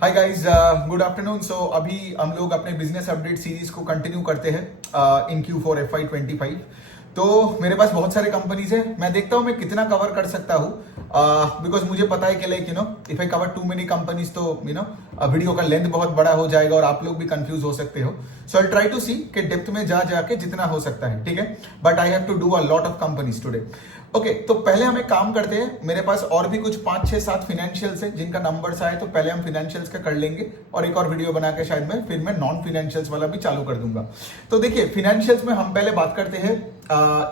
हाय guys, good afternoon. So अभी हम लोग अपने बिजनेस अपडेट सीरीज को कंटिन्यू करते हैं इन Q4 FY25। तो मेरे पास बहुत सारे कंपनीज है, मैं देखता हूँ मैं कितना कवर कर सकता हूँ, बिकॉज मुझे पता है कि like if I cover too many companies तो वीडियो का लेंथ बहुत बड़ा हो जाएगा और आप लोग भी कंफ्यूज हो सकते हो। सो आई ट्राई टू सी कि डेप्थ में जा जाके जितना हो सकता है, ठीक है। But I have to do a lot of companies today. Okay, तो पहले हम एक काम करते हैं, मेरे पास और भी कुछ 5 6 7 फाइनेंशियल्स है जिनका नंबर्स आए, तो पहले हम फाइनेंशियल्स का कर लेंगे और एक और वीडियो बना के शायद फिर मैं नॉन फाइनेंशियल्स वाला भी चालू कर दूंगा। तो देखिए, फाइनेंशियल्स में हम पहले बात करते हैं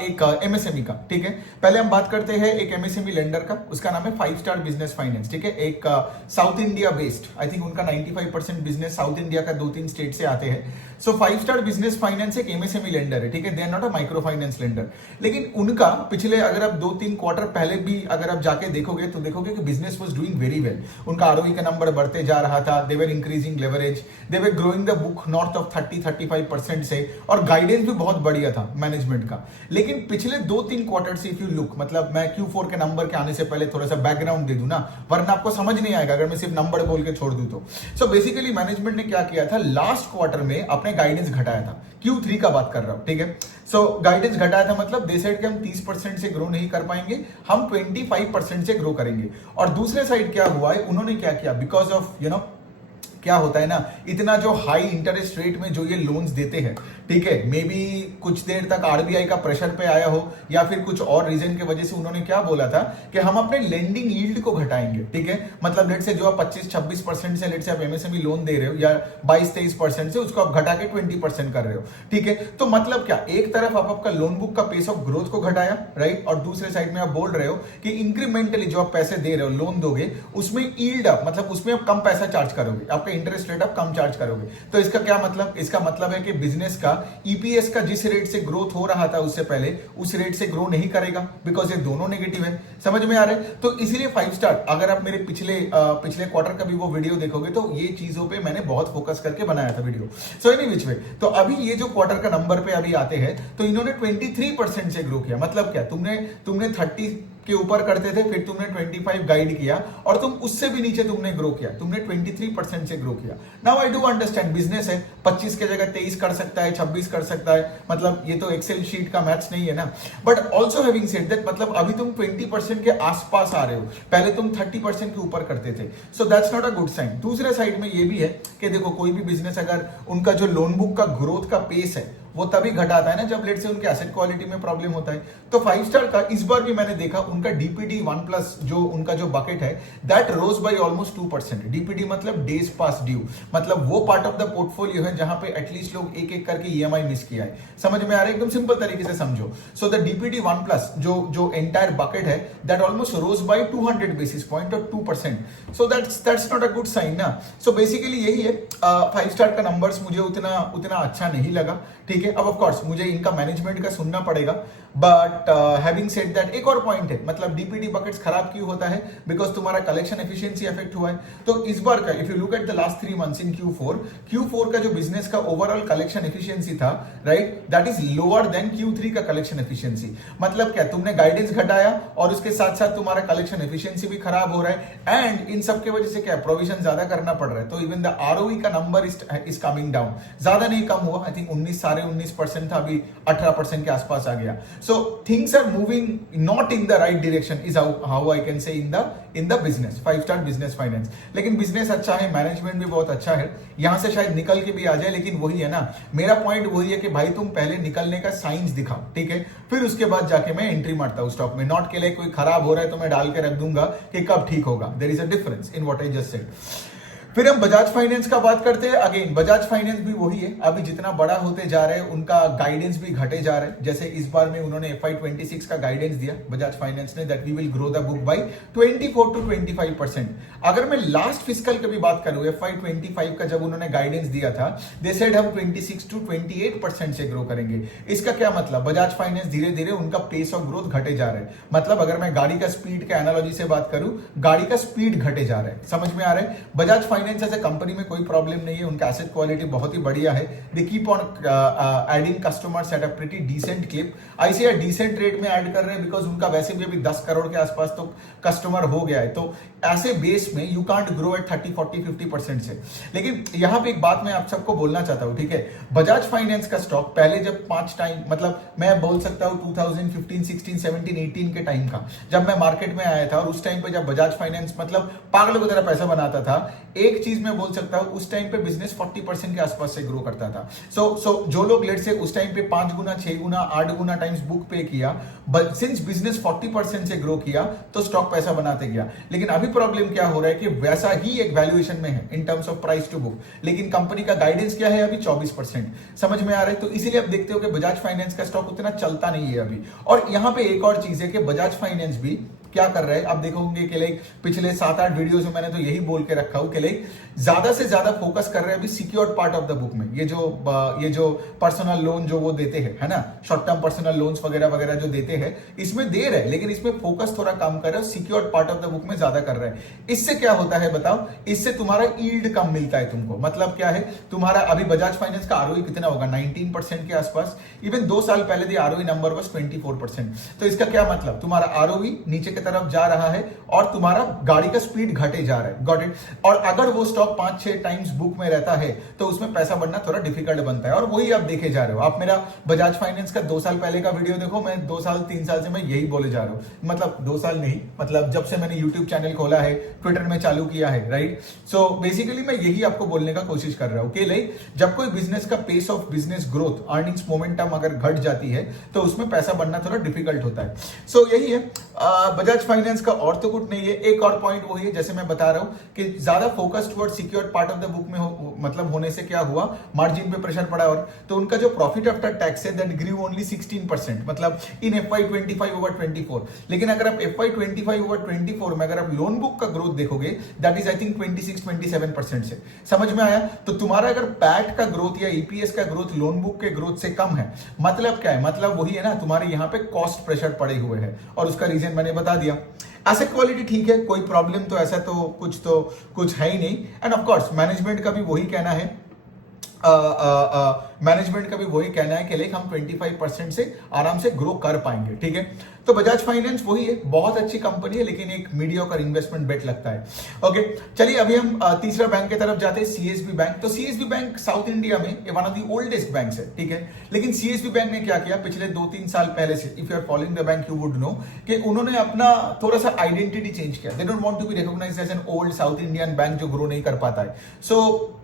एक एमएसएमई का, ठीक है। पहले हम बात करते हैं एक एमएसएमई लेंडर का, उसका नाम है 5 स्टार बिजनेस फाइनेंस, ठीक है। एक south India based, I think उनका 95% बिजनेस साउथ इंडिया का 2-3 स्टेट से आते हैं। सो 5 स्टार बिजनेस फाइनेंस एक एमएसएमई लेंडर है, ठीक है। They are not a micro finance lender, लेकिन उनका पिछले अगर आप 2-3 क्वार्टर पहले भी अगर आप जाके देखोगे तो देखोगे कि business was doing very well. उनका आरओई का नंबर बढ़ते जा रहा था, they were increasing leverage, they were growing the book north of 30-35% से, और गाइडेंस भी बहुत बढ़िया था मैनेजमेंट का। लेकिन पिछले 2-3 क्वार्टर से इफ यू लुक, मतलब मैं Q4 के नंबर के आने से पहले थोड़ा सा बैकग्राउंड दे दूं ना, वरना आपको समझ नहीं आएगा अगर मैं सिर्फ नंबर बोल के छोड़ दूं तो। सो बेसिकली मैनेजमेंट ने क्या किया था, लास्ट क्वार्टर में अपने गाइडेंस घटाया था। Q3 का बात कर रहा हूं, ठीक है। सो गाइडेंस घटाया था, मतलब दे साइड के हम 30% से ग्रो नहीं कर पाएंगे, हम 25% से ग्रो करेंगे। और दूसरे साइड क्या हुआ है, उन्होंने क्या किया, बिकॉज ऑफ क्या होता है ना, इतना जो हाई इंटरेस्ट रेट में जो ये लोन्स देते हैं, ठीक है, मे बी कुछ देर तक आरबीआई का प्रेशर पे आया हो या फिर कुछ और रीजन की वजह से उन्होंने क्या बोला था कि हम अपने लेंडिंग यील्ड को घटाएंगे, ठीक है। मतलब लेट से जो आप 25-26% से लेट से आप एमएसएमई लोन दे रहे हो या 22-23% से, उसको आप घटा के 20% कर रहे हो, ठीक है। तो मतलब क्या, एक तरफ आप आपका लोन बुक का पेस ऑफ ग्रोथ को घटाया, राइट, और दूसरे साइड में आप बोल रहे हो कि इंक्रीमेंटली जो आप पैसे दे रहे हो, लोन दोगे, उसमें यील्ड आप, मतलब उसमें आप कम पैसा चार्ज करोगे, आपका इंटरेस्ट रेट आप कम चार्ज करोगे। तो इसका क्या मतलब, इसका मतलब है कि बिजनेस का ईपीएस का जिस रेट से ग्रोथ हो रहा था उससे पहले, उस रेट से ग्रो नहीं करेगा, बिकॉज ये दोनों नेगेटिव है। समझ में आ रहा है? तो इसीलिए 5 स्टार, अगर आप मेरे पिछले क्वार्टर का भी वो वीडियो देखोगे तो ये चीजों पे मैंने बहुत फोकस करके बनाया था वीडियो। सो एनी विच वे, तो अभी ये जो क्वार्टर का नंबर पे अभी आते हैं, तो इन्होंने 23% से ग्रो किया। मतलब क्या, तुमने 30 के ऊपर करते थे, फिर तुमने 25 गाइड किया, और तुम उससे भी नीचे तुमने ग्रो किया, तुमने 23% से ग्रो किया। Now I do understand, business है, 25 के जगह 23 कर सकता है, 26 कर सकता है, मतलब ये तो एक्सेल शीट का मैथ्स नहीं है ना। But also having said that, मतलब अभी तुम 20% के आसपास आ रहे हो, पहले तुम 30% के ऊपर करते थे। So that's not a good sign. दूसरे साइड में ये भी है कि देखो, कोई भी बिजनेस अगर उनका जो लोन बुक का ग्रोथ का पेस है वो तभी घटाता है ना जब लेट से उनके एसेट क्वालिटी में प्रॉब्लम होता है। तो 5 स्टार का इस बार भी मैंने देखा, उनका डीपीडी 1+ जो उनका जो बकेट है, that rose by almost 2%। DPD मतलब डेज पास ड्यू, मतलब वो पार्ट ऑफ द पोर्टफोलियो है जहां पे एटलीस्ट लोग एक एक करके ईएमआई मिस किया है। समझ में आ रहा है? एकदम सिंपल तरीके से समझो। सो द डीपीडी 1+ जो एंटायर बकेट है, that almost rose by 200 basis point और 2%। So that's not a good sign ना। सो बेसिकली यही है, 5 स्टार का नंबर्स मुझे उतना अच्छा नहीं लगा, ठीक है। अब ऑफ कोर्स मुझे इनका मैनेजमेंट का सुनना पड़ेगा, बट हैविंग सेड दैट एक और पॉइंट है, मतलब डीपीडी बकेट्स खराब क्यों होता है, बिकॉज तुम्हारा कलेक्शन एफिशिएंसी अफेक्ट हुआ है। तो इस बार का if you look at the last 3 months in Q4 का जो बिजनेस का ओवरऑल कलेक्शन एफिशिएंसी था, right, that is lower than Q3 का कलेक्शन एफिशिएंसी। मतलब क्या, तुमने गाइडेंस घटाया और उसके साथ साथ तुम्हारा कलेक्शन एफिशिएंसी भी खराब हो रहा है, एंड इन सब के वजह से क्या, प्रोविजन ज्यादा करना पड़ रहा है। तो इवन द आरओई का नंबर इज कमिंग डाउन, ज्यादा नहीं कम हुआ, आई थिंक 19% था, अभी 18% के आसपास आ गया। So things are moving not in the right direction is how I can say in the business 5 star business finance. लेकिन बिजनेस अच्छा है, मैनेजमेंट भी बहुत अच्छा है, यहां से शायद निकल के भी आ जाए, लेकिन वही है ना, मेरा पॉइंट वही है कि भाई तुम पहले निकलने का साइंस दिखाओ, ठीक है, फिर उसके बाद जाके मैं एंट्री मारता हूं स्टॉक में। नॉट के लिए कोई खराब हो रहा है तो मैं डाल के रख दूंगा कि कब ठीक होगा। There is a difference in what I just said. फिर हम बजाज फाइनेंस का बात करते हैं। अगेन बजाज फाइनेंस भी वही है, अभी जितना बड़ा होते जा रहे हैं उनका गाइडेंस भी घटे जा रहे हैं। जैसे इस बार में उन्होंने FY26 का गाइडेंस दिया बजाज फाइनेंस ने, that we will grow the book by 24 to 25%। अगर मैं लास्ट फिस्कल की भी बात करूं, FY25 का जब उन्होंने गाइडेंस दिया था, दे सेड हम 26 to 28% से ग्रो करेंगे। इसका क्या मतलब, बजाज फाइनेंस धीरे धीरे उनका पेस ऑफ ग्रोथ घटे जा रहे हैं। मतलब अगर मैं गाड़ी का स्पीड के एनालॉजी से बात करूं, गाड़ी का स्पीड घटे जा रहा है। समझ में आ रहा है? Bajaj finance finance as a company में कोई प्रॉब्लम नहीं है, उनका एसेट क्वालिटी बहुत ही बढ़िया है। They keep on adding customers at a pretty decent clip. ऐसे डिसेंट रेट में ऐड कर रहे हैं बिकॉज उनका वैसे भी अभी 10 करोड़ के आसपास तो कस्टमर हो गया है। तो ऐसे बेस में यू कांट ग्रो एट 30, 40, 50% से। लेकिन यहां पे एक बात मैं आप सबको बोलना चाहता हूं, ठीक है, बजाज फाइनेंस का स्टॉक पहले जब 5 टाइम, मतलब मैं बोल सकता हूं 2015, 16, 17, 18 के टाइम का, जब मैं मार्केट में आया था और उस टाइम पे जब बजाज फाइनेंस मतलब पागलों की तरह पैसा बनाता था, एक चीज मैं बोल सकता हूं, उस टाइम पे बिजनेस 40% के आसपास से ग्रो करता था। सो जो लोग लेट से उस टाइम पे 5 गुना, 6 गुना, 8 गुना टाइम्स बुक पे किया, सिंस बिजनेस 40% से ग्रो किया तो स्टॉक पैसा बनाते गया। लेकिन अभी प्रॉब्लम क्या हो रहा है कि वैसा ही एक वैल्यूएशन में है in terms of price to book, लेकिन कंपनी का गाइडेंस क्या है अभी 24%। समझ में आ रहा है? तो इसीलिए आप देखते हो कि बजाज फाइनेंस का स्टॉक उतना चलता नहीं है अभी। और यहां पे एक और चीज है कि बजाज फाइनेंस भी क्या कर रहा है, आप देखोगे कि लाइक पिछले 7-8 वीडियोस में मैंने तो यही बोल के रखा हूं कि लाइक ज्यादा से ज्यादा फोकस कर रहे हैं अभी secured part of the book में। ये जो पर्सनल लोन जो वो देते हैं, है ना, शॉर्ट टर्म पर्सनल लोन्स वगैरह वगैरह जो देते हैं, इसमें दे रहे हैं, लेकिन इसमें फोकस थोड़ा कम कर रहे हैं, secured part of the book में ज्यादा कर रहे हैं। इससे क्या होता है बताओ? इससे तुम्हारा यील्ड कम मिलता है तुमको। मतलब क्या है, तुम्हारा अभी बजाज फाइनेंस का आरओई कितना होगा? 19% के आसपास। इवन 2 साल पहले दी आरओई नंबर वाज 24%। तो इसका क्या मतलब? तुम्हारा आरओई नीचे की तरफ जा रहा है और तुम्हारा गाड़ी का स्पीड घटे जा रहा है। Got it? और अगर वो स्टॉक 5-6 टाइम्स बुक में रहता है तो उसमें पैसा बढ़ना थोड़ा डिफिकल्ट बनता है। और वही आप देखे जा रहे हो। आप मेरा बजाज फाइनेंस का 2 साल पहले का वीडियो देखो, मैं 2 साल 3 साल से मैं यही बोले जा रहा हूं। मतलब 2 साल नहीं, मतलब जब से मैंने यूट्यूब चैनल खोला है, ट्विटर में चालू किया है, राइट? सो बेसिकली मैं यही आपको बोलने का कोशिश कर रहा हूं कि लाइक जब कोई बिजनेस का pace of business growth, earnings momentum अगर घट जाती है तो उसमें पैसा बढ़ना थोड़ा डिफिकल्ट होता है। सो यही है बजाज फाइनेंस का, और तो कुछ नहीं है। एक और पॉइंट वही है जैसे मैं बता रहा हूं कि ज्यादा focus toward secured part of the book में मतलब होने से क्या हुआ, मार्जिन पे प्रेशर पड़ा। और तो उनका जो प्रॉफिट आफ्टर टैक्स है दैट ग्रू ओनली 16%, मतलब इन FY25 ओवर 24। लेकिन अगर आप FY25 ओवर 24 में अगर आप लोन बुक का ग्रोथ देखोगे दैट इज आई थिंक 26-27% से। समझ में आया? तो तुम्हारा अगर पैट का ग्रोथ या ईपीएस का ग्रोथ लोन बुक के ग्रोथ से कम है, मतलब क्या है? मतलब वही है ना, तुम्हारे यहां पे कॉस्ट प्रेशर पड़े हुए हैं और उसका रीजन मैंने बता दिया। एसेट क्वालिटी ठीक है, कोई प्रॉब्लम तो ऐसा तो कुछ है ही नहीं। एंड ऑफ कोर्स मैनेजमेंट का भी वही कहना है, मैनेजमेंट का भी वही कहना है कि लाइक हम 25% से आराम से ग्रो कर पाएंगे। ठीक है, तो बजाज फाइनेंस वही है, बहुत अच्छी कंपनी है, लेकिन एक मीडियोकर इन्वेस्टमेंट बेट लगता है। ओके, चलिए अभी हम तीसरा बैंक की तरफ जाते हैं, सीएसबी बैंक। तो सीएसबी बैंक साउथ इंडिया में one of the oldest banks है, ठीक है। लेकिन सीएसबी बैंक ने क्या किया पिछले 2-3 साल पहले से, if you are following the bank you would know कि उन्होंने अपना थोड़ा सा आइडेंटिटी चेंज किया। They don't want to be recognized as an old south Indian bank जो ग्रो नहीं कर पाता है। सो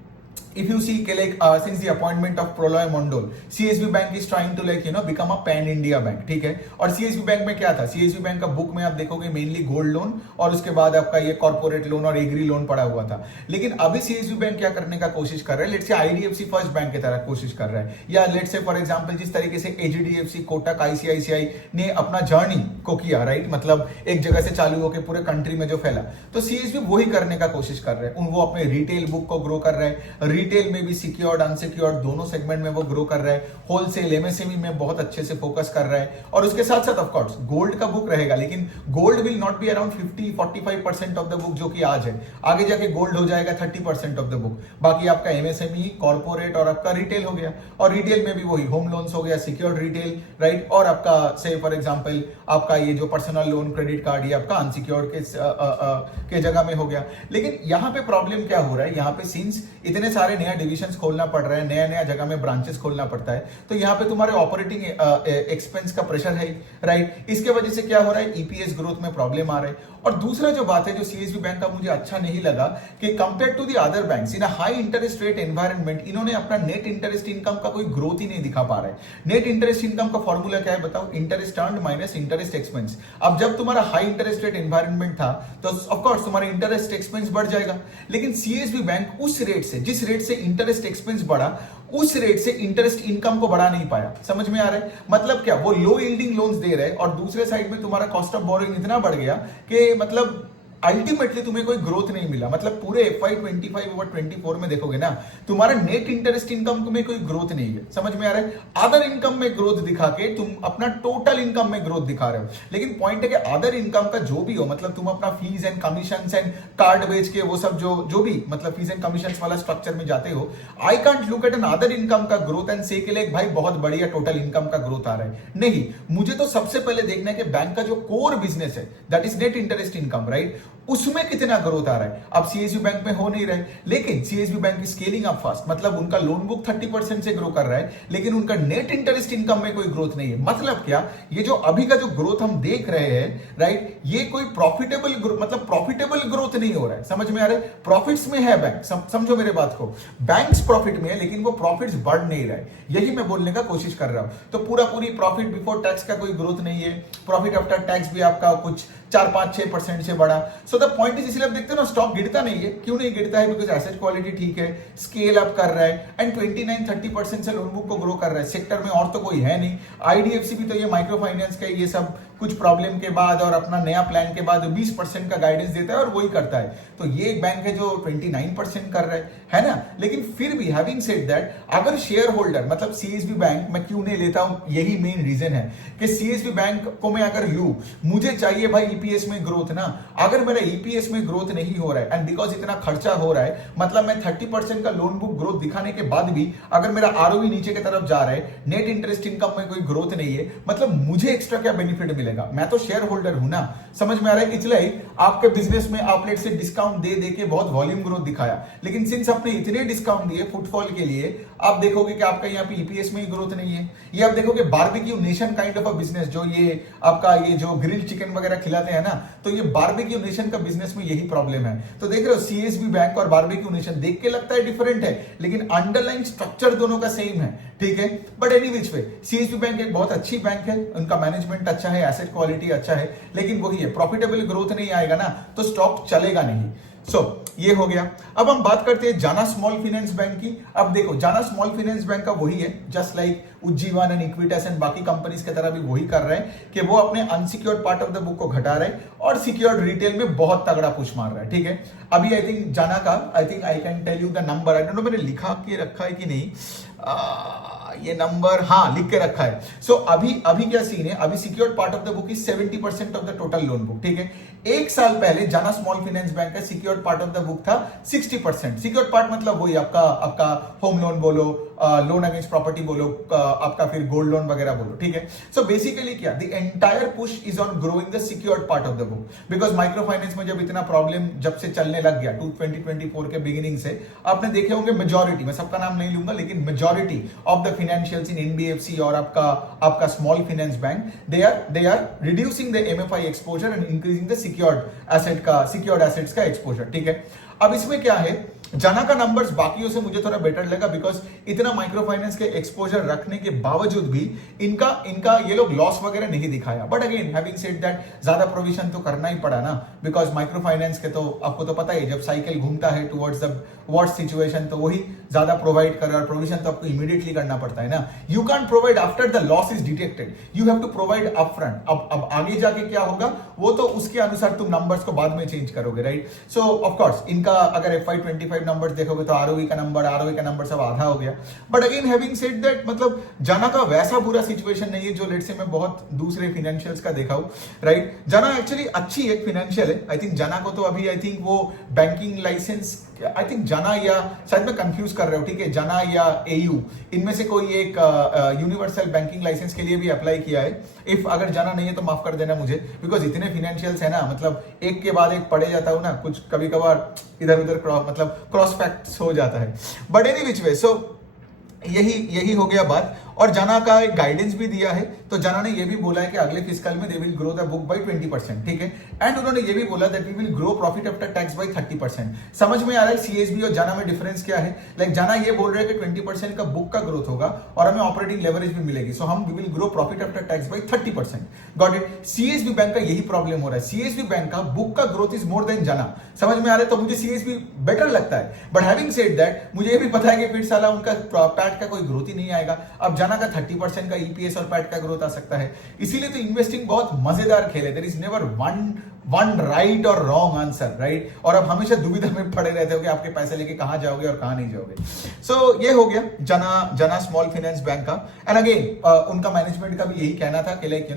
if you see like since the appointment of Proloy Mondol, CSB Bank is trying to become a pan India bank, ठीक है। और CSB bank में क्या था, CSB बैंक का बुक में आप देखोगे मेनली गोल्ड लोन और उसके बाद आपका ये कॉर्पोरेट लोन और एग्री लोन पड़ा हुआ था। लेकिन अभी CSB बैंक क्या करने का कोशिश कर रहा है, let's say IDFC first bank की तरह कोशिश कर रहा है, या लेट्स से फॉर एग्जांपल जिस तरीके से HDFC, कोटक, ICICI ने अपना जर्नी को किया, राइट, मतलब एक जगह से चालू होकर पूरे कंट्री में जो फैला, तो CSB वही करने का कोशिश कर रहे हैं। वो अपने रिटेल बुक को ग्रो कर रहे हैं, रिटेल में भी सिक्योर्ड अनसिक्योर्ड दोनों सेगमेंट में वो ग्रो कर रहा है, होलसेल एमएसएमई में बहुत अच्छे से फोकस कर रहा है। और उसके साथ साथ ऑफ कोर्स गोल्ड का बुक रहेगा, लेकिन gold will not be around 50-45% of the book जो कि आज है। आगे जाके गोल्ड हो जाएगा 30% ऑफ द बुक। बाकी आपका एमएसएमई, कॉर्पोरेट और आपका रिटेल हो गया। और रिटेल में भी वही होम लोन्स हो गया, सिक्योर्ड रिटेल, राइट, और आपका से फॉर एग्जांपल आपका ये जो पर्सनल लोन, क्रेडिट कार्ड, ये आपका अनसिक्योर्ड के जगह में हो गया। लेकिन यहां पे प्रॉब्लम क्या हो रहा है, यहां पे सिंस इतने सारे नया डिविजन्स खोलना पड़ रहा है, नया नया जगह में ब्रांचेस खोलना पड़ता है, तो यहाँ पे तुम्हारे ऑपरेटिंग एक्सपेंस का प्रेशर है, राइट। इसके वजह से क्या हो रहा है, ईपीएस ग्रोथ में प्रॉब्लम आ रहा है। और दूसरा जो बात है जो सीएसबी बैंक का मुझे अच्छा नहीं लगा कि compare to the other banks in a high interest rate environment, इन्होंने अपना नेट इंटरेस्ट इनकम का कोई ग्रोथ ही नहीं दिखा पा रहा है। नेट इंटरेस्ट इनकम का फॉर्मूला क्या है बताओ, interest earned minus interest expense. अब जब तुम्हारा हाई इंटरेस्ट रेट एनवायरनमेंट था तो ऑफकोर्स तुम्हारा इंटरेस्ट एक्सपेंस बढ़ जाएगा, लेकिन सीएसबी बैंक उस रेट से, जिस रेट से इंटरेस्ट एक्सपेंस बढ़ा, उस रेट से इंटरेस्ट इनकम को बढ़ा नहीं पाया। समझ में आ रहा है? मतलब क्या, वो लो यील्डिंग लोन्स दे रहे हैं और दूसरे साइड में तुम्हारा कॉस्ट ऑफ बोरोइंग इतना बढ़ गया कि मतलब अल्टीमेटली तुम्हें कोई ग्रोथ नहीं मिला। मतलब पूरे FY25 ओवर 24 में देखोगे ना, तुम्हारा नेट इंटरेस्ट इनकम में कोई ग्रोथ नहीं है। समझ में आ रहा है? अदर इनकम में ग्रोथ दिखा के तुम अपना टोटल इनकम में ग्रोथ दिखा रहे हो। लेकिन पॉइंट है कि अदर इनकम का जो भी हो, मतलब तुम अपना fees and commission and card बेच के वो सब जो भी मतलब फीस एंड कमीशन वाला स्ट्रक्चर में जाते हो, I can't look at an other income का ग्रोथ एंड से के लिए भाई बहुत बढ़िया टोटल इनकम का ग्रोथ आ रहा है। नहीं, मुझे तो सबसे पहले देखना है कि बैंक का जो कोर बिजनेस है, that is net interest income, right, उसमें कितना ग्रोथ आ रहा है। अब सीएसबी बैंक में हो नहीं रहे, लेकिन सीएसबी बैंक की स्केलिंग अप फास्ट, मतलब उनका लोन बुक 30% से ग्रो कर रहा है, लेकिन उनका नेट इंटरेस्ट इनकम में कोई ग्रोथ नहीं है। मतलब क्या, ये जो अभी का जो ग्रोथ हम देख रहे हैं, राइट, ये कोई प्रॉफिटेबल मतलब प्रॉफिटेबल ग्रोथ नहीं हो रहा है। समझ में आ रहा है? प्रॉफिट्स में है बैंक, समझो मेरे बात को, बैंक्स प्रॉफिट में है, लेकिन वो प्रॉफिट्स बढ़ नहीं रहा है। यही मैं बोलने का कोशिश कर रहा हूं। तो पूरी प्रॉफिट बिफोर टैक्स का कोई ग्रोथ नहीं है, प्रॉफिट आफ्टर टैक्स भी आपका कुछ 4-5-6% से बढ़ा। सो द पॉइंट इज, इसलिए आप देखते हो ना, स्टॉक गिरता नहीं है। क्यों नहीं गिरता है? बिकॉज एसेट क्वालिटी ठीक है, स्केल अप कर रहा है एंड 29-30% से लोन बुक को ग्रो कर रहा है। सेक्टर में और तो कोई है नहीं। आईडीएफसी भी तो ये माइक्रो फाइनेंस का ये सब कुछ प्रॉब्लम के बाद और अपना नया प्लान के बाद 20% का गाइडेंस देता है और वही करता है। तो ये एक बैंक है जो 29% कर रहा है ना। लेकिन फिर भी हैविंग सेड दैट, अगर शेयर होल्डर मतलब सीएसबी बैंक मैं क्यों नहीं लेता हूं, यही मेन रीजन है कि सीएसबी बैंक को मैं अगर लूं, मुझे चाहिए भाई ईपीएस में ग्रोथ ना। अगर मेरा ईपीएस में ग्रोथ नहीं हो रहा है एंड बिकॉज इतना खर्चा हो रहा है, मतलब मैं 30% का लोन बुक ग्रोथ दिखाने के बाद भी अगर मेरा आरओई नीचे की तरफ जा रहा है, नेट इंटरेस्ट इनकम में कोई ग्रोथ नहीं है, मतलब मुझे एक्स्ट्रा क्या बेनिफिट मिलेगा? मैं तो शेयर होल्डर हूं ना। समझ में आ रहा है? इसलिए आपके बिजनेस में आप लेट से डिस्काउंट दे के बहुत वॉल्यूम ग्रोथ दिखाया, लेकिन सिंस आपने इतने डिस्काउंट दिए फुटफॉल के लिए, आप देखोगे कि आपका यहाँ पे ईपीएस में ही ग्रोथ नहीं है। ये आप देखोगे Barbeque Nation kind of a business, जो ये आपका ये जो ग्रिल्ड चिकन वगैरह खिलाते हैं ना, तो ये बारबेक्यू नेशन का बिजनेस में यही प्रॉब्लम है। तो देख रहे हो, सीएसबी बैंक और बारबेक्यू नेशन देख के लगता है डिफरेंट है, लेकिन अंडरलाइन स्ट्रक्चर दोनों का सेम है, ठीक है। But any which way, CSB bank एक बहुत अच्छी बैंक है, उनका मैनेजमेंट अच्छा है, एसेट क्वालिटी अच्छा है, लेकिन वही है, प्रॉफिटेबल ग्रोथ नहीं आएगा ना तो स्टॉक चलेगा नहीं। सो ये हो गया। अब हम बात करते हैं जाना स्मॉल फाइनेंस बैंक की। अब देखो, जाना स्मॉल फाइनेंस बैंक का वही है, just like Ujjivan and Equitas and बाकी कंपनीज की तरह भी वही कर रहे हैं कि वो अपने unsecured part of the book को घटा रहे हैं और सिक्योर्ड रिटेल में बहुत तगड़ा पुश मार रहा है, ठीक है। अभी आई थिंक जाना का, I think I can tell you the number, I don't know मैंने लिखा के रखा है कि नहीं, ये नंबर हाँ लिख के रखा है। सो अभी क्या सीन है, अभी secured part of the book is 70% of the total loan book, ठीक है। एक साल पहले जाना स्मॉल फाइनेंस बैंक का secured part of the book था 60%। सिक्योर्ड पार्ट मतलब वही आपका होम लोन बोलो, लोन अगेंस्ट प्रॉपर्टी बोलो, आपका फिर गोल्ड लोन वगैरह बोलो, ठीक है। सो बेसिकली क्या, the entire push is on growing the secured part of the book, because micro finance में जब इतना प्रॉब्लम जब से चलने लग गया 2024 के बिगिनिंग से, आपने देखे होंगे मेजॉरिटी, मैं सबका नाम नहीं लूंगा, लेकिन majority of the financials in NBFC और आपका small finance bank, they are reducing the MFI exposure and increasing the secured assets का एक्सपोजर, ठीक है। अब इसमें क्या है, जाना का नंबर्स बाकियों से मुझे थोड़ा बेटर लगा, बिकॉज इतना माइक्रो फाइनेंस के एक्सपोजर रखने के बावजूद भी इनका ये लोग लॉस वगैरह नहीं दिखाया। But again having said that, ज्यादा प्रोविजन तो करना ही पड़ा ना, बिकॉज माइक्रो फाइनेंस के तो आपको तो पता ही, जब साइकिल घूमता है टुवर्ड्स द वर्स्ट सिचुएशन तो वही ज्यादा प्रोवाइड कर रहा है, प्रोविजन तो आपको इमीडिएटली करना पड़ता है ना। You can provide after the loss is detected, you have to provide upfront. अब आगे जाके क्या होगा वो तो उसके अनुसार तुम नंबर्स को बाद में चेंज करोगे, राइट। सो ऑफ कोर्स इनका अगर FY25 नंबर्स देखोगे तो आरओई का नंबर सब आधा हो गया। But again having said that, मतलब जाना का वैसा बुरा सिचुएशन नहीं है जो लेट से मैं बहुत दूसरे फाइनेंशियल्स का देखा हूं, राइट। जाना एक्चुअली अच्छी एक फाइनेंशियल है। आई थिंक जाना को तो अभी आई थिंक वो बैंकिंग लाइसेंस, आई थिंक जाना या शायद मैं कंफ्यूज कर रहा हूं, ठीक है, जाना या एयू, इनमें से कोई एक यूनिवर्सल बैंकिंग लाइसेंस के लिए भी अप्लाई किया है। इफ अगर जाना नहीं है तो माफ कर देना मुझे, बिकॉज इतने फाइनेंशियल्स है ना, मतलब एक के बाद एक पढ़े जाता हूं ना, कुछ कभी कभार इधर उधर मतलब क्रॉस फैक्ट्स हो जाता है। बट एनी विच वे, सो यही हो गया बात। और जाना का एक गाइडेंस भी दिया है, तो जाना ने ये भी बोला है कि अगले फिस्कल में they will grow the book by 20%, ठीक है। एंड उन्होंने ये भी बोला that we will grow profit after tax by 30%। समझ में आ रहा है सीएसबी और जाना में डिफरेंस क्या है? लाइक जाना ये बोल रहे हैं कि 20% का बुक का ग्रोथ होगा और हमें ऑपरेटिंग लेवरेज भी मिलेगी, सो हम we will grow profit after tax by 30%। Got it. CSB bank का यही प्रॉब्लम हो रहा है, सीएसबी बैंक का बुक का ग्रोथ इज मोर देन जाना। समझ में आ रहा है? तो मुझे सीएसबी बेटर लगता है। बट हैविंग सेड दैट, मुझे ये भी पता है कि फिर साला उनका पैट का कोई ग्रोथ ही नहीं आएगा। अब जाना का 30% का ईपीएस और पैट का ग्रोथ आ सकता है, इसीलिए तो इन्वेस्टिंग बहुत मजेदार खेल है। There is never one one right और रॉन्ग आंसर, राइट? और अब हमेशा दुविधा में पड़े रहते हो कि आपके पैसे लेके कहां जाओगे और कहां नहीं जाओगे। सो ये हो गया जना स्मॉल फाइनेंस बैंक का। एंड अगेन उनका मैनेजमेंट का भी यही कहना था कि लाइक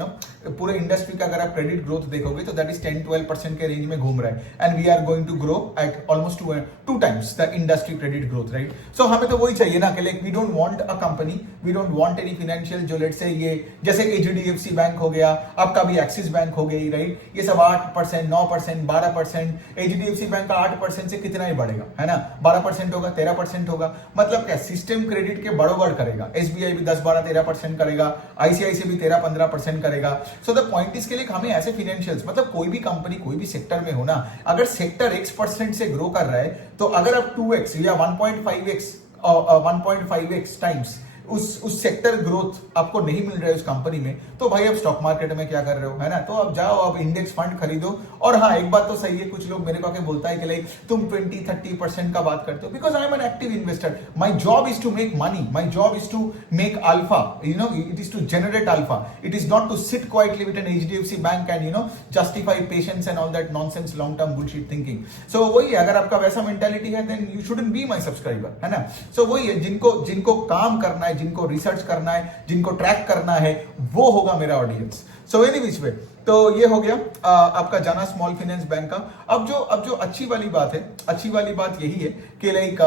पूरे इंडस्ट्री का अगर आप क्रेडिट ग्रोथ देखोगे तो दैट इज 10-12% के रेंज में घूम रहा है, and we are going to grow at almost two times the industry credit growth, right? So हमें तो वही चाहिए ना कि like we don't want a company, we don't want any financial जो लेट्स से ये जैसे एचडीएफसी बैंक हो गया, आपका भी एक्सिस बैंक हो गई, राइट? ये सब 8%, 9%, 12%, एचडीएफसी बैंक का 8% से कितना ही बढ़ेगा, है ना? 12% होगा, 13% होगा, मतलब क्या सिस्टम क्रेडिट के बड़ोबड़ करेगा। एसबीआई भी 10, 12, 13% करेगा, आईसीआईसी भी 13-15% करेगा। सो द पॉइंट इज के लिए हमें ऐसे फाइनेंशियल्स, मतलब कोई भी कंपनी कोई भी सेक्टर में हो ना, अगर सेक्टर X% से ग्रो कर रहा है तो अगर आप 2x या 1.5x टाइम्स उस सेक्टर ग्रोथ आपको नहीं मिल रहा है उस कंपनी में, तो भाई आप स्टॉक मार्केट में क्या कर रहे हो, है ना? तो अब जाओ, अब इंडेक्स फंड खरीदो। और हाँ, एक बात तो सही है, कुछ लोग मेरे को आके बोलता है कि लाइक तुम 20-30% का बात करते हो, because I am an active investor. My job is to make money, my job is to make alpha, it is to generate alpha, it is not to sit quietly with an HDFC bank and justify patience and all that nonsense long term bullshit thinking. So वही, अगर आपका वैसा mentality है then you shouldn't be my subscriber, है ना? सो वही है, जिनको काम करना है, जिनको रिसर्च करना है, जिनको ट्रैक करना है, वो होगा मेरा ऑडियंस। सो एनीवेज वे, तो ये हो गया आपका जाना स्मॉल फाइनेंस बैंक का। अब जो अच्छी वाली बात है, अच्छी वाली बात यही है कि लाइक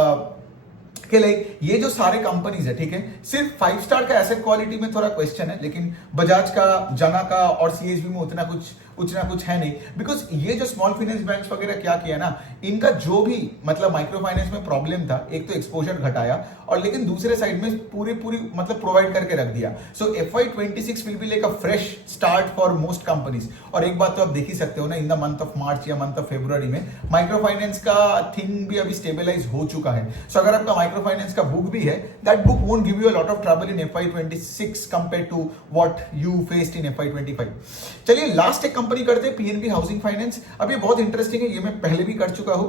ये जो सारे कंपनीज है, ठीक है, सिर्फ 5 स्टार का एसेट क्वालिटी में थोड़ा क्वेश्चन है, लेकिन बजाज का, जाना का और सीएसबी में उतना कुछ है नहीं। बिकॉज ये जो स्मॉल फाइनेंस बैंक्स वगैरह क्या किया ना, इनका जो भी मतलब माइक्रो फाइनेंस में प्रॉब्लम था, एक तो एक्सपोजर घटाया और लेकिन दूसरे साइड में पूरी मतलब प्रोवाइड करके रख दिया। सो FY26 will be like a fresh start for most companies. और एक बात तो आप देख ही सकते हो ना, in the month of March या मंथ ऑफ फरवरी में माइक्रो फाइनेंस का थिंग भी अभी स्टेबलाइज हो चुका है। सो अगर आपका माइक्रो फाइनेंस का बुक भी है, that book won't give you a lot of trouble in FY26 compare to what you faced in FY25। चलिए लास्ट एक कंपनी करते हैं, पीएनबी हाउसिंग फाइनेंस। अब ये बहुत इंटरेस्टिंग है, ये मैं पहले भी कर चुका हूं,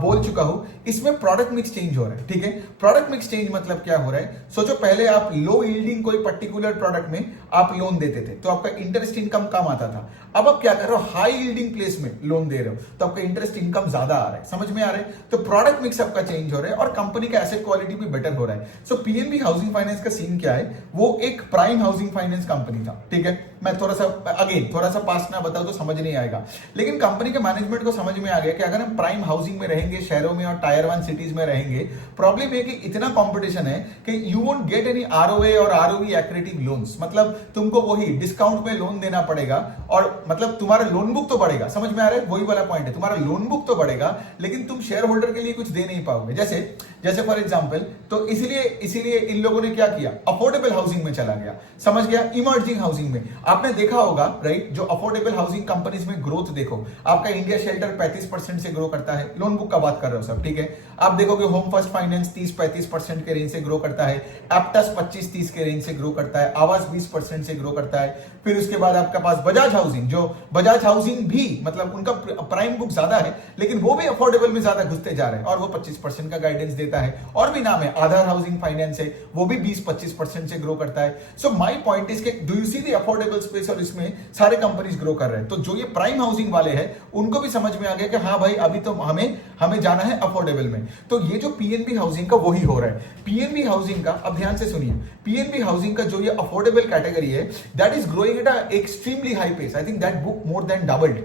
बोल चुका हूं। इसमें प्रोडक्ट मिक्स चेंज हो रहा है, ठीक है? प्रोडक्ट मिक्स चेंज मतलब क्या हो रहा है? सोचो पहले आप लो यील्डिंग कोई पर्टिकुलर प्रोडक्ट में आप लोन देते थे तो आपका इंटरेस्ट इनकम कम आता था। अब आप क्या कर रहे हो, हाई यील्डिंग प्लेस में लोन दे रहे हो तो आपका इंटरेस्ट इनकम ज्यादा आ रहा है। समझ में आ रहा है? तो प्रोडक्ट मिक्स आपका चेंज हो रहा है और कंपनी का एसेट क्वालिटी भी बेटर हो रहा है। सो पीएनबी हाउसिंग फाइनेंस का सीन क्या है, वो एक प्राइम हाउसिंग फाइनेंस कंपनी था, ठीक है? मैं थोड़ा सा पास्ट ना बताऊं तो समझ नहीं आएगा, लेकिन कंपनी के मैनेजमेंट को समझ में आ गया कि अगर हम प्राइम हाउसिंग में रहेंगे, शहरों में और टायर 1 सिटीज में रहेंगे, प्रॉब्लम है कि इतना कंपटीशन है कि you won't get any ROA और आरओई एक्रेटिव लोन्स। मतलब तुमको वही डिस्काउंट में लोन देना पड़ेगा और मतलब तुम्हारा लोन बुक तो बढ़ेगा। समझ में आ रहा है? वही वाला पॉइंट है, तुम्हारा लोन बुक तो बढ़ेगा लेकिन तुम शेयर होल्डर के लिए कुछ दे नहीं पाओगे। जैसे फॉर एग्जांपल, तो इसीलिए इन लोगों ने क्या किया, अफोर्डेबल हाउसिंग में चला गया, समझ गया? इमर्जिंग हाउसिंग में आपने देखा होगा, राइट? जो अफोर्डेबल हाउसिंग कंपनीज में ग्रोथ देखो, आपका इंडिया शेल्टर 35% से ग्रो करता है, लोन बुक का बात कर रहे हो सब, ठीक है? आप देखोगे होम फर्स्ट फाइनेंस 30-35% के रेंज से ग्रो करता है, एप्टस 25-30 के रेंज से ग्रो करता है, आवास 20% से ग्रो करता है। फिर उसके बाद आपका पास बजाज हाउसिंग, जो बजाज हाउसिंग भी मतलब उनका प्राइम बुक ज्यादा है लेकिन वो भी अफोर्डेबल में ज्यादा घुसते जा रहे हैं और वो 25% का गाइडेंस देता है। और भी नाम है, आधार हाउसिंग फाइनेंस है, वो भी 20-25% से ग्रो करता है। सो माय पॉइंट इज के do you see the affordable space, और इसमें सारे कंपनीज ग्रो कर रहे हैं। तो जो ये प्राइम हाउसिंग वाले हैं उनको भी समझ में आ गया कि हाँ भाई अभी तो हमें जाना है अफोर्डेबल में। तो ये जो पीएनबी हाउसिंग का वही हो रहा है। पीएनबी हाउसिंग का, अब ध्यान से सुनिए, पीएनबी हाउसिंग का जो ये अफोर्डेबल कैटेगरी है that is growing at a extremely high pace. I think that book more than doubled,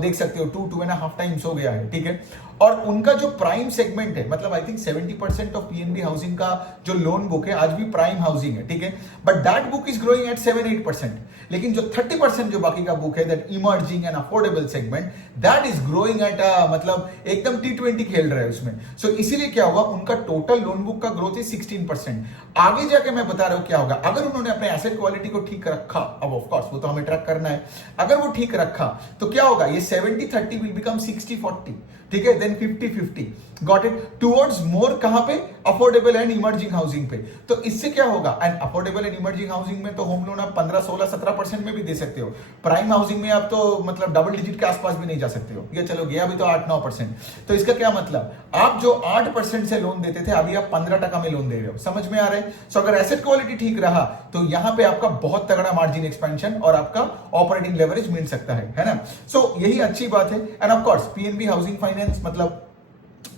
देख सकते हो 2.5 टाइम्स हो गया है, ठीक है? और उनका जो प्राइम सेगमेंट है, मतलब I think 70% of PNB housing का जो लोन बुक है आज भी प्राइम हाउसिंग है, ठीक है? But that book is growing eight 7-8%। लेकिन जो 30% जो बाकी का बुक है, that emerging and affordable segment, that is growing eight मतलब एकदम T20 खेल रहा है उसमें। सो इसीलिए क्या हुआ, उनका टोटल लोन बुक का ग्रोथ इज 16%। आगे जाके मैं बता रहा हूं क्या होगा, अगर उन्होंने अपने एसेट क्वालिटी को ठीक रखा, अब ऑफ कोर्स वो तो हमें ट्रैक करना है, अगर वो ठीक रखा तो क्या होगा, ये 70-30 विल बिकम 60-40, ठीक है? Then 50-50, got it, towards more कहां पे, अफोर्डेबल एंड इमर्जिंग हाउसिंग पे। तो इससे क्या होगा, and affordable and emerging housing में तो होम लोन आप 15, 16, 17% में भी दे सकते हो। प्राइम हाउसिंग में आप तो मतलब डबल डिजिट के आसपास भी नहीं जा सकते हो, ये चलो गया भी तो 8-9%। तो इसका क्या मतलब, आप जो 8% से लोन देते थे अभी आप 15% में लोन दे रहे हो। समझ में आ रहा है? सो अगर एसेट क्वालिटी ठीक रहा तो यहां पे आपका बहुत तगड़ा मार्जिन एक्सपेंशन और आपका ऑपरेटिंग लेवरेज मिल सकता है ना। सो यही अच्छी बात है। And of course PNB housing finance मतलब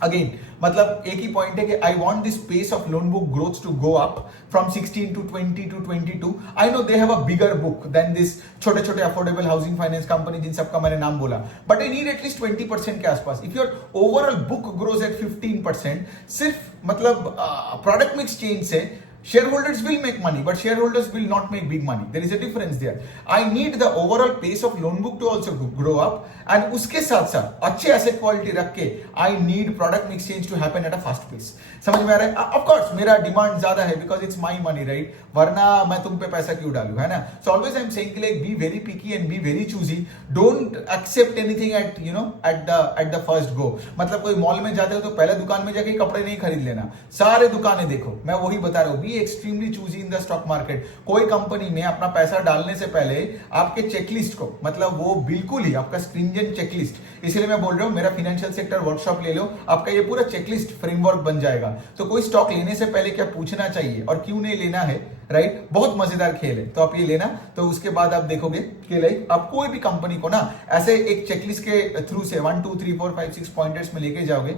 अगेन मतलब एक ही पॉइंट है कि I want this pace of loan book growth to go up from 16 to 20 to 22। I know they have a bigger book than this छोटे छोटे affordable housing finance company जिन सबका मैंने नाम बोला, बट आई नीड एटलीस्ट 20% के आसपास। If your overall book grows at 15%, सिर्फ मतलब प्रोडक्ट मिक्स चेंज से shareholders will make money, but shareholders will not make big money. There is a difference there. I need the overall pace of loan book to also grow up, and उसके साथ साथ अच्छे asset quality रख के I need product mix change to happen at a fast pace. समझ में आ रहा है? Of course मेरा डिमांड ज्यादा है because it's my money, right? वरना मैं तुम पे पैसा क्यों डालूं, है ना? So always I'm saying कि like be very picky and be very choosy. Don't accept anything at you know at the first go. मतलब कोई मॉल में जाते हो तो पहले दुकान में जाके कपड़े नहीं खरीद लेना, सारे दुकानें देखो। मैं वही बता रहा हूँ, be extremely choosy in the stock market. कोई कंपनी में अपना पैसा डालने से पहले आपके चेकलिस्ट को, मतलब वो बिल्कुल ही आपका स्ट्रिंजेंट चेकलिस्ट, इसलिए मैं बोल रहा हूं मेरा फाइनेंशियल सेक्टर वर्कशॉप ले लो, आपका ये पूरा चेकलिस्ट फ्रेमवर्क बन जाएगा। तो कोई स्टॉक लेने से पहले क्या पूछना चाहिए और क्यों नहीं लेना है, राइट? बहुत मजेदार खेल है, तो आप ये लेना। तो उसके बाद आप देखोगे कि लाइक आप कोई भी कंपनी को ना ऐसे एक चेकलिस्ट के थ्रू से 1 2 3 4 5 6 पॉइंटर्स में लेके जाओगे।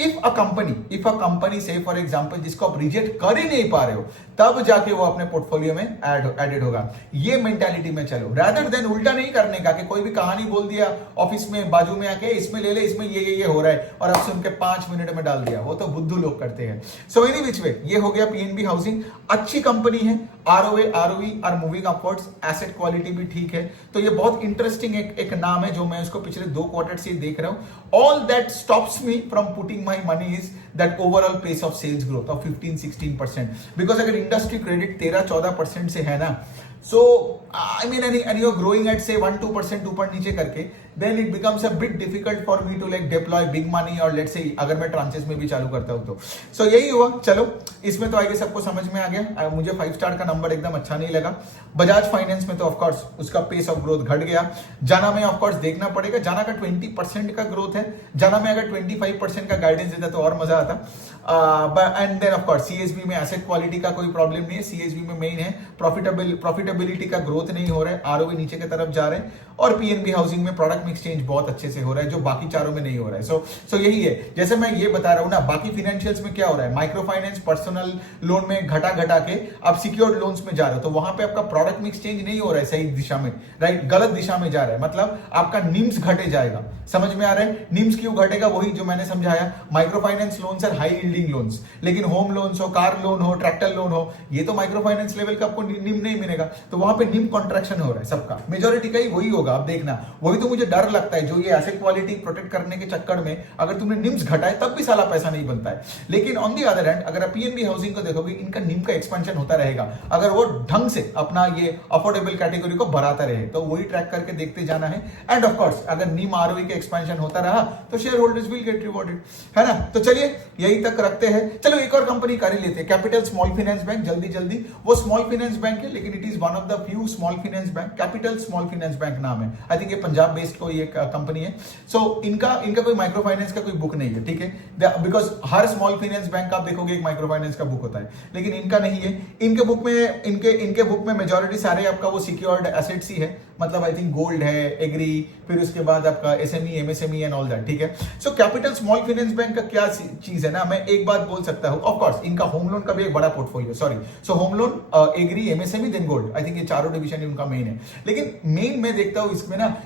इफ अ कंपनी से फॉर एग्जांपल जिसको आप रिजेक्ट कर ही नहीं पा रहे हो, तब जाके वो अपने पोर्टफोलियो में एडेड होगा। ये मेंटालिटी में चलो, रादर देन उल्टा नहीं करने का कि कोई भी कहानी बोल दिया ऑफिस में बाजू में आके, इसमें ले ले, इसमें ये हो रहा है, और अब सुन के 5 मिनट में डाल दिया। वो तो बुद्धू लोग करते हैं। सो एनी विच वे, ये हो गया पीएनबी हाउसिंग। अच्छी कंपनी है, ROA ROE are moving upwards, asset quality भी ठीक है। तो ये बहुत इंटरेस्टिंग एक नाम है जो मैं उसको पिछले 2 क्वार्टर से देख रहा हूं। All that stops me from putting my money is that overall pace of sales growth of 15-16%। Because अगर इंडस्ट्री क्रेडिट 13-14% से है ना, so I mean and you're growing at say 1-2% ऊपर नीचे करके, then it becomes a bit difficult for me to like deploy big money, और let's say अगर मैं ट्रांसेस में भी चालू करता हूं तो। so यही हुआ। चलो इसमें तो आगे सबको समझ में आ गया। मुझे 5 स्टार का नंबर एकदम अच्छा नहीं लगा। बजाज फाइनेंस में तो ऑफकोर्स उसका पेस ऑफ ग्रोथ घट गया। जाना में ऑफकोर्स देखना पड़ेगा, जाना का 20% का ग्रोथ है। जाना में अगर 25% का गाइडेंस देता तो और मजा आता। एंड देन ऑफकोर्स सीएसबी में एसेट क्वालिटी का कोई प्रॉब्लम नहीं है। सीएसबी में मेन है प्रॉफिटेबिलिटी का ग्रोथ नहीं हो रहा है, आरओवी नीचे की तरफ जा रहे हैं, और पीएनबी हाउसिंग में प्रोडक्ट मिक्स चेंज बहुत अच्छे से हो रहा है, जो बाकी चारों में नहीं हो रहा है। सो यही है, जैसे मैं ये बता रहा हूं ना, बाकी फाइनेंशियल्स में क्या हो रहा है, माइक्रो फाइनेंस पर्सनल लोन में घटा के आप सिक्योर्ड लोन्स में जा रहे हो, तो वहां पे आपका प्रोडक्ट मिक्स चेंज नहीं हो रहा है सही दिशा में, राइट? गलत दिशा में जा रहा है, मतलब आपका निम्स घटे जाएगा। समझ में आ रहा है? निम्स क्यों घटेगा? वही जो मैंने समझाया, micro finance loans are high yielding loans, लेकिन होम लोन्स हो, कार लोन हो, ट्रैक्टर लोन हो, ये तो माइक्रो फाइनेंस लेवल का आपको निम नहीं मिलेगा। तो वहां पे निम कॉन्ट्रैक्शन हो रहा है सबका, मेजोरिटी का ही वही होगा। आप देखना, वही तो मुझे डर लगता है, जो ये एसेट क्वालिटी प्रोटेक्ट करने के चक्कर में अगर तुमने निम्स घटाए तब भी साला पैसा नहीं बनता है। लेकिन ऑन दी अदर हैंड अगर आप पीएनबी हाउसिंग को देखोगे, इनका निम का एक्सपेंशन होता रहेगा अगर वो ढंग से अपना ये अफोर्डेबल कैटेगरी को बढ़ाता रहे, तो वही ट्रैक करके देखते जाना है। एंड ऑफ कोर्स अगर निम आरओई का एक्सपेंशन होता रहा तो share holders will get rewarded, है ना? तो चलिए यही तक रखते हैं। चलो एक और कंपनी कर ही लेते हैं, कैपिटल स्मॉल फाइनेंस बैंक। जल्दी वो स्मॉल फाइनेंस बैंक है, लेकिन it is one of the few small finance bank. Capital small finance bank नाम है। आई थिंक ये पंजाब बेस्ड कोई एक कंपनी है। सो इनका कोई माइक्रो फाइनेंस का कोई बुक नहीं है, ठीक है? Because her small finance bank आप देखोगे एक माइक्रो फाइनेंस का बुक होता है, लेकिन इनका नहीं है। इनके बुक में मेजॉरिटी सारे आपका वो सिक्योर्ड एसेट्स ही है, मतलब आई थिंक गोल्ड है, एग्री, फिर उसके बाद आपका SME, MSME and all that, ठीक है? So capital small finance bank का क्या चीज है ना, मैं एक बात बोल सकता हूं, ऑफ कोर्स इनका होम लोन का भी एक बड़ा portfolio, so home loan, agri, MSME then gold, I think ये चारों डिवीजन उनका मेन है। लेकिन मेन मैं देखता हूं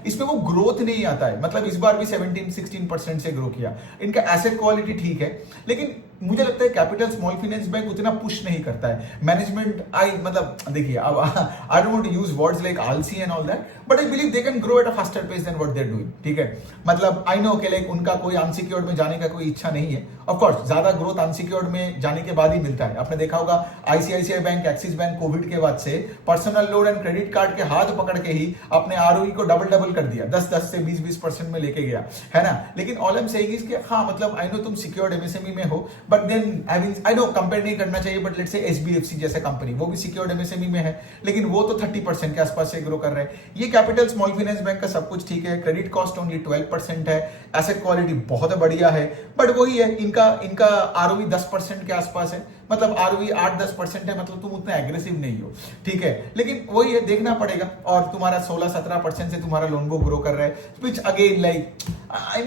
इसमें वो ग्रोथ नहीं आता है, मतलब इस बार भी 17-16% से ग्रो किया। इनका एसेट क्वालिटी ठीक है, लेकिन मुझे लगता है कैपिटल स्मॉल फाइनेंस बैंक उतना पुश नहीं करता है मैनेजमेंट। मतलब देखिए, अब I don't want to use words like आलसी and all that, but I believe they can grow at a faster pace than what they are doing. ठीक है, मतलब आई नो कि लाइक उनका कोई अनसिक्योर्ड में जाने का कोई इच्छा नहीं है। ऑफ कोर्स ज्यादा ग्रोथ अनसिक्योर्ड में जाने के बाद ही मिलता है। आपने देखा होगा ICICI bank, axis bank Covid के बाद से personal loan and credit card के हाथ पकड़ के ही अपने आरओई को डबल कर दिया, 10 से 20% में लेके गया, है ना। लेकिन all I am saying is कि हाँ, मतलब आई नो तुम सिक्योर्ड एमएसएमई में हो, but then I know compare नहीं करना चाहिए, बट लेट्स से एसबीएफसी जैसे कंपनी, वो भी सिक्योर्ड एमएसएमई में है, लेकिन वो तो 30% के आसपास से ग्रो कर रहे हैं। ये कैपिटल स्मॉल फाइनेंस बैंक का सब कुछ ठीक है, क्रेडिट कॉस्ट ओनली 12% है, एसेट क्वालिटी बहुत बढ़िया है, बट वही है, इनका आरओई 10% के आसपास है, मतलब आरओई 8-10% है, मतलब तुम उतना एग्रेसिव नहीं हो। ठीक है, लेकिन वही है, देखना पड़ेगा। और तुम्हारा 16-17% से तुम्हारा लोन बुक ग्रो कर रहा है, which again like I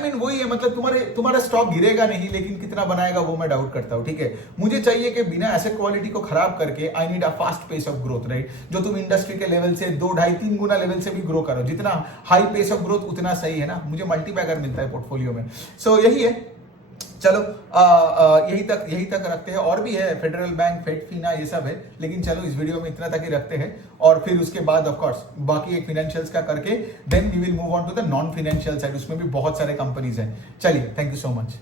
mean वही है, मतलब तुम्हारा स्टॉक गिरेगा नहीं, लेकिन कितना बनाएगा वो मैं डाउट करता हूं। ठीक है, मुझे चाहिए कि बिना एसेट क्वालिटी को खराब करके I need a fast pace of growth, right, जो तुम इंडस्ट्री के लेवल से 2, 2.5, 3 गुना लेवल से भी ग्रो करो। जितना हाई पेस ऑफ ग्रोथ उतना सही है ना, मुझे मल्टीबैगर मिलता है पोर्टफोलियो में। सो यही है, चलो यही तक रखते हैं। और भी है, फेडरल बैंक, फेडफिना, ये सब है, लेकिन चलो इस वीडियो में इतना तक ही रखते हैं, और फिर उसके बाद ऑफ कोर्स बाकी एक फाइनेंशियल्स का करके then we will move on to the non financial side, उसमें भी बहुत सारे कंपनीज हैं। चलिए, थैंक यू सो मच।